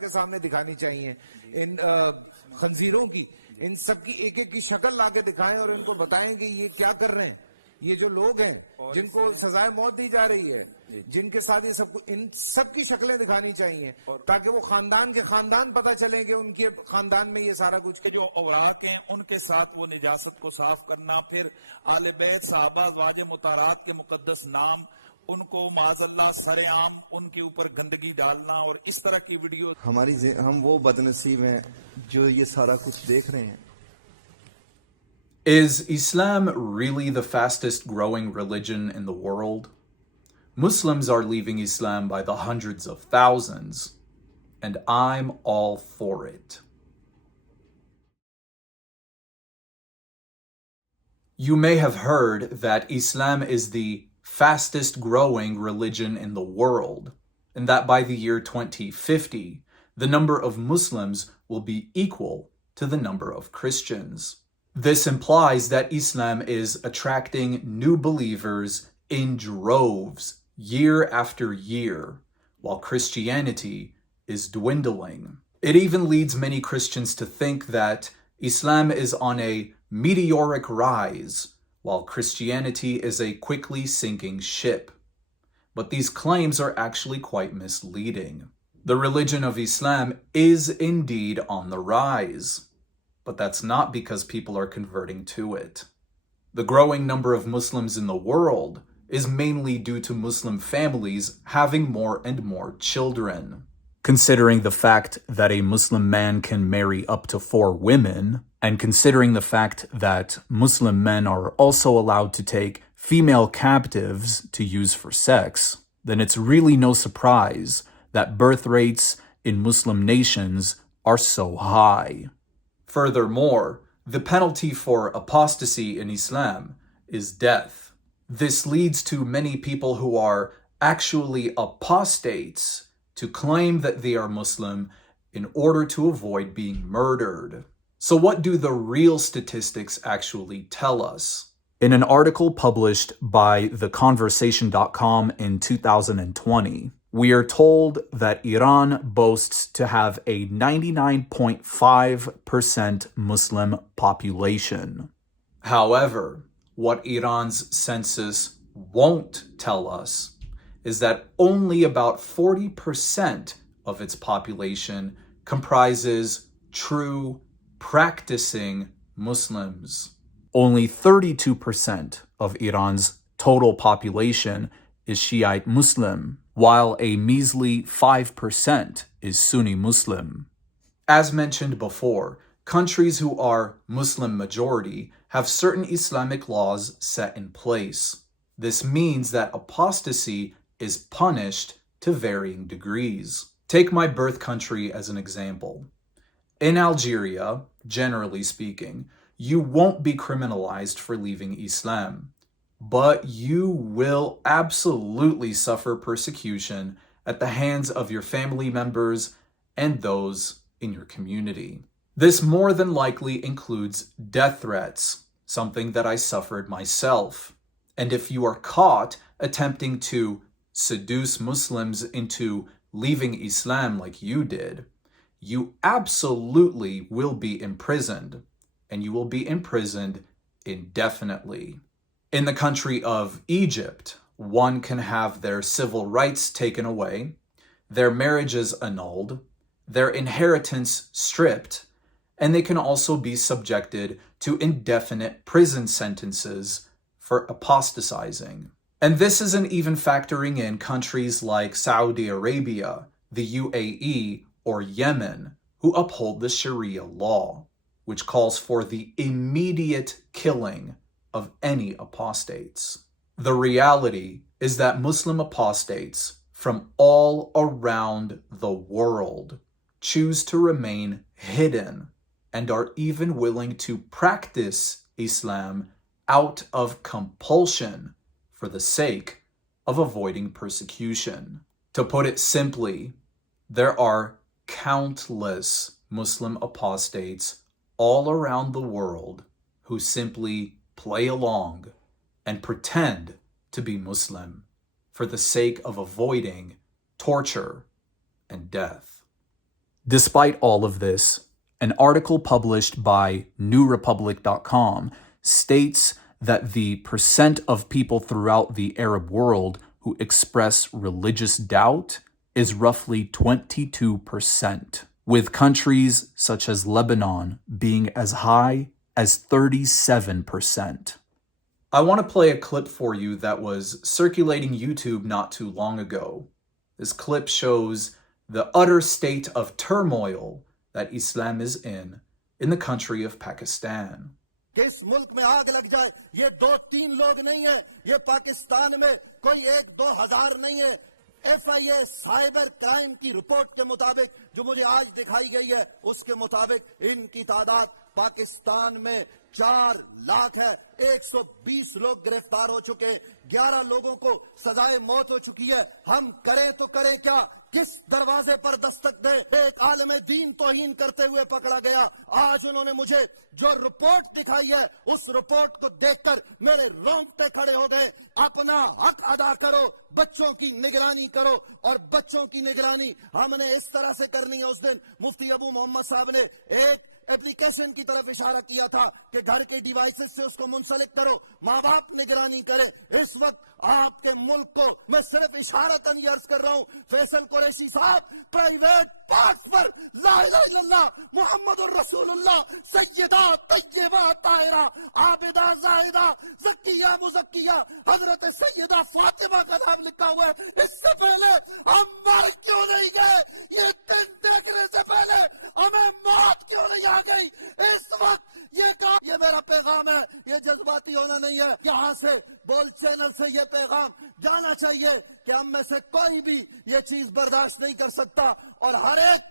के सामने दिखानी चाहिए। इन खंजीरों की, इन सब की एक एक की शक्ल ला के दिखाएं और इनको बताएं कि ये क्या कर रहे हैं। ये जो लोग हैं जिनको सजाए मौत दी जा रही है, जिनके साथ ये सब, इन सब की शक्लें दिखानी चाहिए ताकि वो खानदान के खानदान पता चले कि उनके खानदान में ये सारा कुछ। के जो औलाद हैं उनके साथ वो निजासत को साफ करना, फिर आले बैत साहबा वाज मुतारात के मुकद्दस नाम, उनको माज़अल्लाह सरेआम उनके ऊपर गंदगी डालना और इस तरह की वीडियो। हम वो बदनसीब हैं जो ये सारा कुछ देख रहे हैं। Is Islam really the fastest growing religion in the world? Muslims are leaving Islam by the hundreds of thousands, and I'm all for it. You may have heard that Islam is the fastest growing religion in the world, and that by the year 2050, the number of Muslims will be equal to the number of Christians. This implies that Islam is attracting new believers in droves year after year, while Christianity is dwindling. It even leads many Christians to think that Islam is on a meteoric rise, while Christianity is a quickly sinking ship. But these claims are actually quite misleading. The religion of Islam is indeed on the rise, but that's not because people are converting to it. The growing number of Muslims in the world is mainly due to Muslim families having more and more children. Considering the fact that a Muslim man can marry up to 4 women, and considering the fact that Muslim men are also allowed to take female captives to use for sex, then it's really no surprise that birth rates in Muslim nations are so high. Furthermore, the penalty for apostasy in Islam is death. This leads to many people who are actually apostates to claim that they are Muslim in order to avoid being murdered. So what do the real statistics actually tell us? In an article published by theconversation.com in 2020, we are told that Iran boasts to have a 99.5% Muslim population. However, what Iran's census won't tell us is that only about 40% of its population comprises true, practicing Muslims. Only 32% of Iran's total population is Shiite Muslim, while a measly 5% is Sunni Muslim. As mentioned before, countries who are Muslim majority have certain Islamic laws set in place. This means that apostasy is punished to varying degrees. Take my birth country as an example. In Algeria, generally speaking, you won't be criminalized for leaving Islam, but you will absolutely suffer persecution at the hands of your family members and those in your community. This more than likely includes death threats, something that I suffered myself. And if you are caught attempting to seduce Muslims into leaving Islam like you did, you absolutely will be imprisoned, and you will be imprisoned indefinitely. In the country of Egypt, one can have their civil rights taken away, their marriages annulled, their inheritance stripped, and they can also be subjected to indefinite prison sentences for apostatizing. And this isn't even factoring in countries like Saudi Arabia, the UAE, or Yemen, who uphold the Sharia law, which calls for the immediate killing of any apostates. The reality is that Muslim apostates from all around the world choose to remain hidden and are even willing to practice Islam out of compulsion for the sake of avoiding persecution. To put it simply, there are countless Muslim apostates all around the world who simply play along and pretend to be Muslim for the sake of avoiding torture and death. Despite all of this, an article published by newrepublic.com states that the percent of people throughout the Arab world who express religious doubt is roughly 22%, with countries such as Lebanon being as high as 37%. I want to play a clip for you that was circulating YouTube not too long ago. This clip shows the utter state of turmoil that Islam is in the country of Pakistan. इस मुल्क में आग लग जाए, ये 2-3 लोग नहीं है, ये पाकिस्तान में कोई 1-2 हजार नहीं है। FIA साइबर क्राइम की रिपोर्ट के मुताबिक जो मुझे आज दिखाई गई है, उसके मुताबिक इनकी तादाद पाकिस्तान में 4 लाख है। 120 लोग गिरफ्तार हो चुके, 11 लोगों को सजाए मौत हो चुकी है। हम करें तो करें क्या, किस दरवाजे पर दस्तक दे? एक आलम दीन तौहीन करते हुए पकड़ा गया। आज उन्होंने मुझे जो रिपोर्ट दिखाई है, उस रिपोर्ट को देखकर मेरे रोंगटे खड़े हो गए। अपना हक अदा करो, बच्चों की निगरानी करो, और बच्चों की निगरानी हमने इस तरह से करनी है। उस दिन मुफ्ती अबू मोहम्मद साहब ने एक एप्लीकेशन की तरफ इशारा किया था कि घर के डिवाइसेस से उसको मुंसलिक करो, माँ बाप निगरानी करे। इस वक्त आपके मुल्क को मैं सिर्फ इशारतन ये अर्ज कर रहा हूँ, फैसल कुरैशी साहब प्राइवेट पार्ट्स पर ला इलाहा इल्लल्लाह मुहम्मदुर रसूलुल्लाह सय्यदा तय्यबा ताहिरा आबिदा जाहिदा ज़किया मुज़क्किया हजरत सय्यदा फातिमा का नाम लिखा हुआ है। इससे पहले हम मर क्यों नहीं गए? ये दिन देखने से पहले हमें मौत क्यों नहीं आ गई? इस वक्त ये मेरा पैगाम है, ये जज्बाती होना नहीं है। यहाँ से बोल चैनल से ये पैगाम जाना चाहिए कि हम में से कोई भी ये चीज बर्दाश्त नहीं कर सकता। और हर एक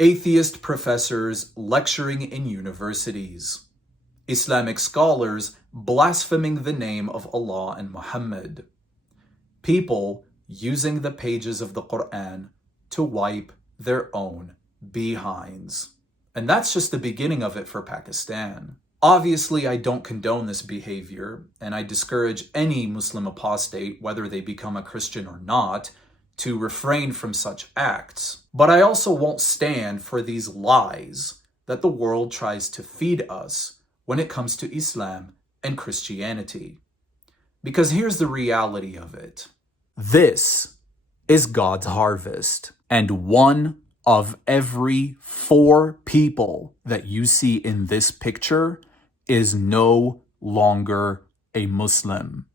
Atheist professors lecturing in universities, Islamic scholars blaspheming the name of Allah and Muhammad, people using the pages of the Quran to wipe their own behinds. And that's just the beginning of it for Pakistan. Obviously, I don't condone this behavior, and I discourage any Muslim apostate, whether they become a Christian or not, to refrain from such acts. But I also won't stand for these lies that the world tries to feed us when it comes to Islam and Christianity. Because here's the reality of it. This is God's harvest, and one of every 4 people that you see in this picture is no longer a Muslim.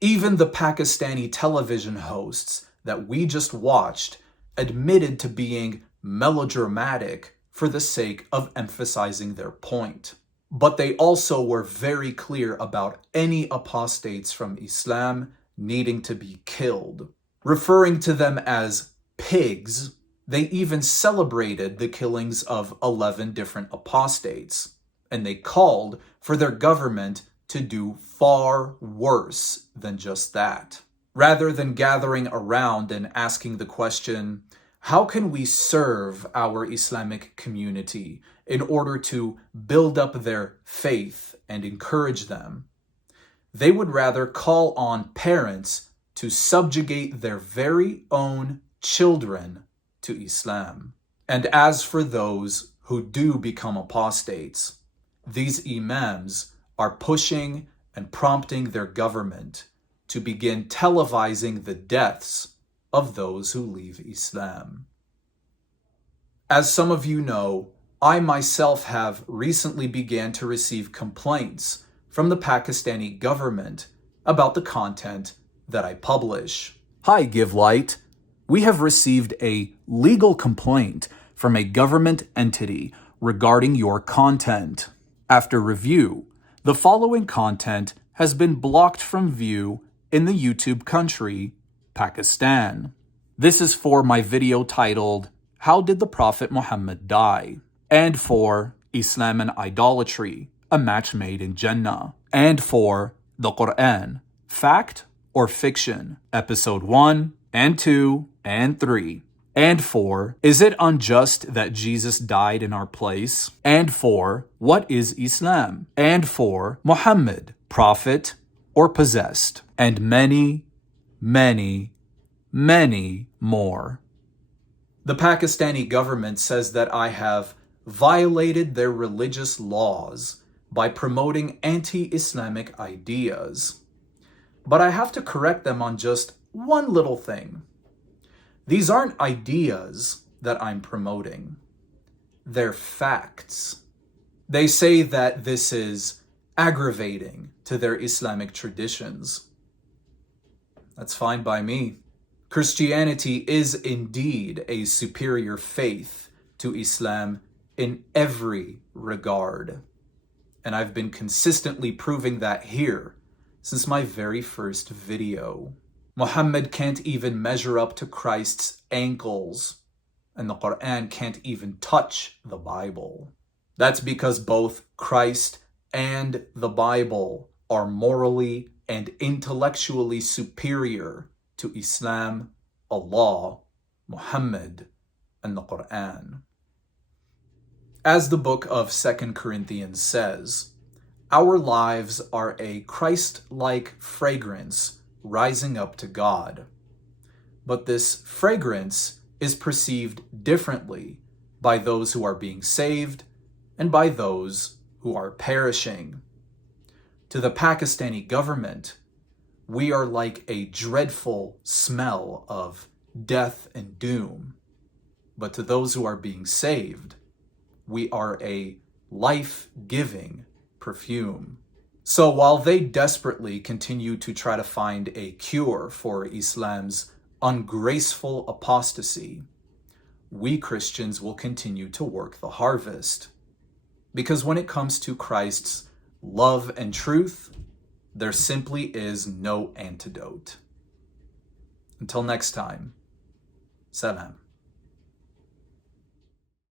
Even the Pakistani television hosts that we just watched admitted to being melodramatic for the sake of emphasizing their point. But they also were very clear about any apostates from Islam needing to be killed. Referring to them as pigs, they even celebrated the killings of 11 different apostates, and they called for their government to do far worse than just that. Rather than gathering around and asking the question, how can we serve our Islamic community in order to build up their faith and encourage them, they would rather call on parents to subjugate their very own children to Islam. And as for those who do become apostates, these Imams are pushing and prompting their government to begin televising the deaths of those who leave Islam. As some of you know, I myself have recently began to receive complaints from the Pakistani government about the content that I publish. Hi, Give Light. We have received a legal complaint from a government entity regarding your content. After review, the following content has been blocked from view in the YouTube country, Pakistan. This is for my video titled, How Did the Prophet Muhammad Die? And for Islam and Idolatry, a match made in Jannah. And for the Quran, Fact or Fiction, Episode 1 and 2 and 3. And for, is it unjust that Jesus died in our place? And for, what is Islam? And for, Muhammad, prophet or possessed? And many, many, many more. The Pakistani government says that I have violated their religious laws by promoting anti-Islamic ideas. But I have to correct them on just one little thing. These aren't ideas that I'm promoting. They're facts. They say that this is aggravating to their Islamic traditions. That's fine by me. Christianity is indeed a superior faith to Islam in every regard. And I've been consistently proving that here since my very first video. Muhammad can't even measure up to Christ's ankles, and the Quran can't even touch the Bible. That's because both Christ and the Bible are morally and intellectually superior to Islam, Allah, Muhammad, and the Quran. As the book of 2 Corinthians says, our lives are a Christ-like fragrance rising up to God. But this fragrance is perceived differently by those who are being saved and by those who are perishing. To the Pakistani government, we are like a dreadful smell of death and doom. But to those who are being saved, we are a life-giving perfume. So while they desperately continue to try to find a cure for Islam's ungraceful apostasy, we Christians will continue to work the harvest. Because when it comes to Christ's love and truth, there simply is no antidote. Until next time, salam.